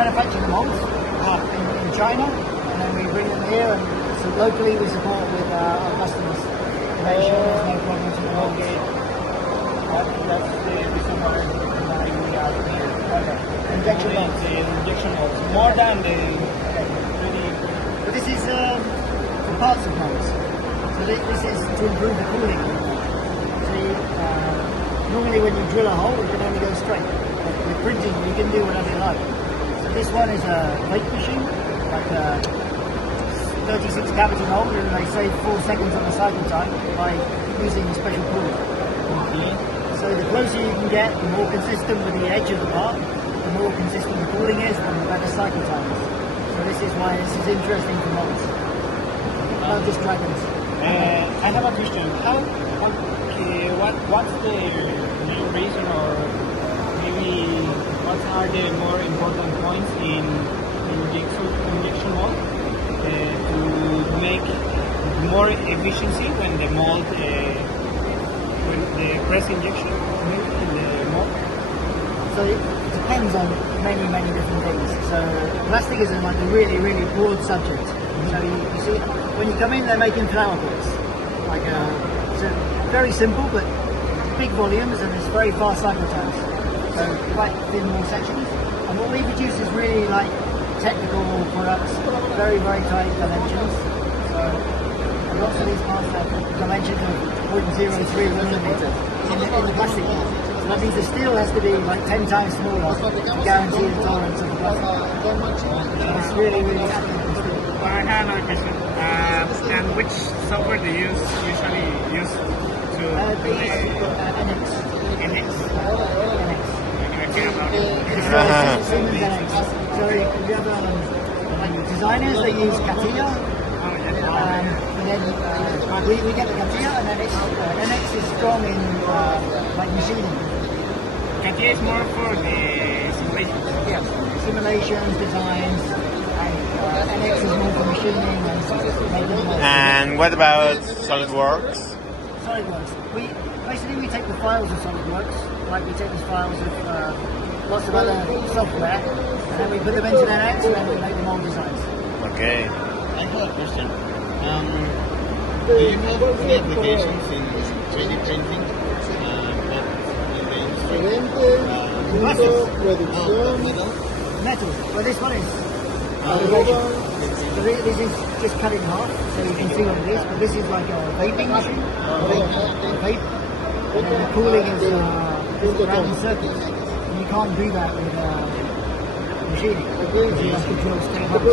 manufacture the molds in China, and then we bring them here, and so locally we support with our customers. Make sure there's no problems with the molds. Okay. That's the reason why we are here. Okay. Injection molds. The injection molds. More than the But this is for parts of molds. So this is to improve the cooling. See, normally when you drill a hole, you can only go straight. But with printing, you can do whatever you like. So this one is a plate machine, like a 36 cavity mold, and they save 4 seconds on the cycle time by using special cooling. Okay. So the closer you can get, the more consistent with the edge of the part, the more consistent the cooling is, and the better cycle time is. So this is why this is interesting for molds. Not just dragons. I have a question. What's the main reason, or maybe what are the more important points in injection mold to make more efficiency when the mold, when the press injection in the mold? So it depends on many different things. So plastic is like a really broad subject. So you see, when you come in, they're making flower pots. Like so very simple, but big volumes, and it's very fast cycle times. So quite thin more sections. And what we produce is really like technical products, very tight dimensions. So lots of these parts have dimensions of 0.03 millimeters in the plastic part. So that means the steel has to be like 10 times smaller to guarantee the tolerance of the plastic. So it's really I have another question. And which software do you usually use to NX. NX? Siemens NX. So you have like designers, they use CATIA. And then we get the CATIA, and then NX is strong in like machining. CATIA is more for the simulations. Yes, simulations, designs, and NX is more for machining and making molds. And what about SolidWorks? SolidWorks. We take the files of SolidWorks, like we take the files of lots of other software, and then we put them into NX, and then we make the mold designs. Okay. I have a question. Do you have any applications in 3D printing? Metal. Well, this one is. So this is just cut in half, so you can see what it is. But this is like a vaping machine. Vape. And then the cooling is around circuits. And you can't do that with machining. You have to drill straight up. So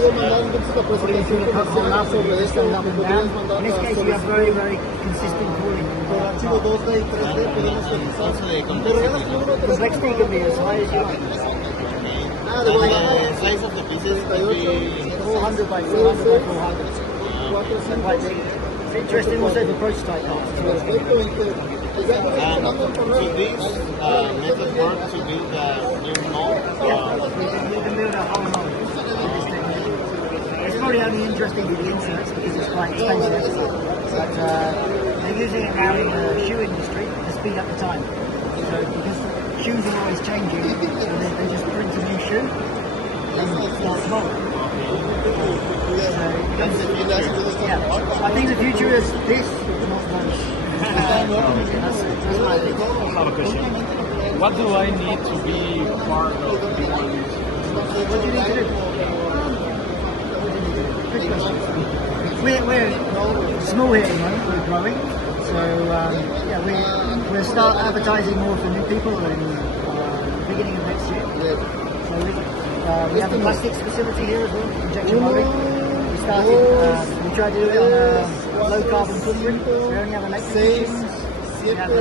you drill a cut hole up, and it just goes up and down. In this case, you have very consistent cooling. Also the Complexity can be as high as you like. the size of the pieces could be 400 by 400 by 400. So quite big. It's interesting also for prototype parts. so this method work to build a new mold. You can build a whole mold with this technique. It's probably only interesting for the inserts because it's quite expensive. But they're using it now in the shoe industry to speed up the time. So because shoes are always changing, so they just print a new shoe and start small. Yeah, I think the future is this, not those. That's my idea. I have a question. What do I need to be part of the one? What do you need to do? Good question. We're small here at the moment, we're growing. So yeah, we'll start advertising more for new people in beginning of next year. So we have a plastics facility here as well, injection molding. We tried to do it on a low carbon footprint. We only have electric machines. We have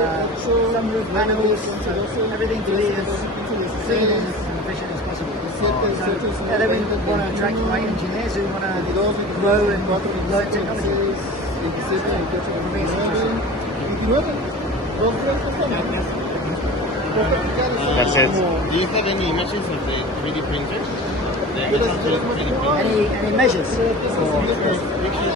sunroof panels, so everything to be as clean and efficient as possible. So then we want to attract the right engineers who want to grow and learn technology. That's it. Do you have any images of the 3D printers? Any measures?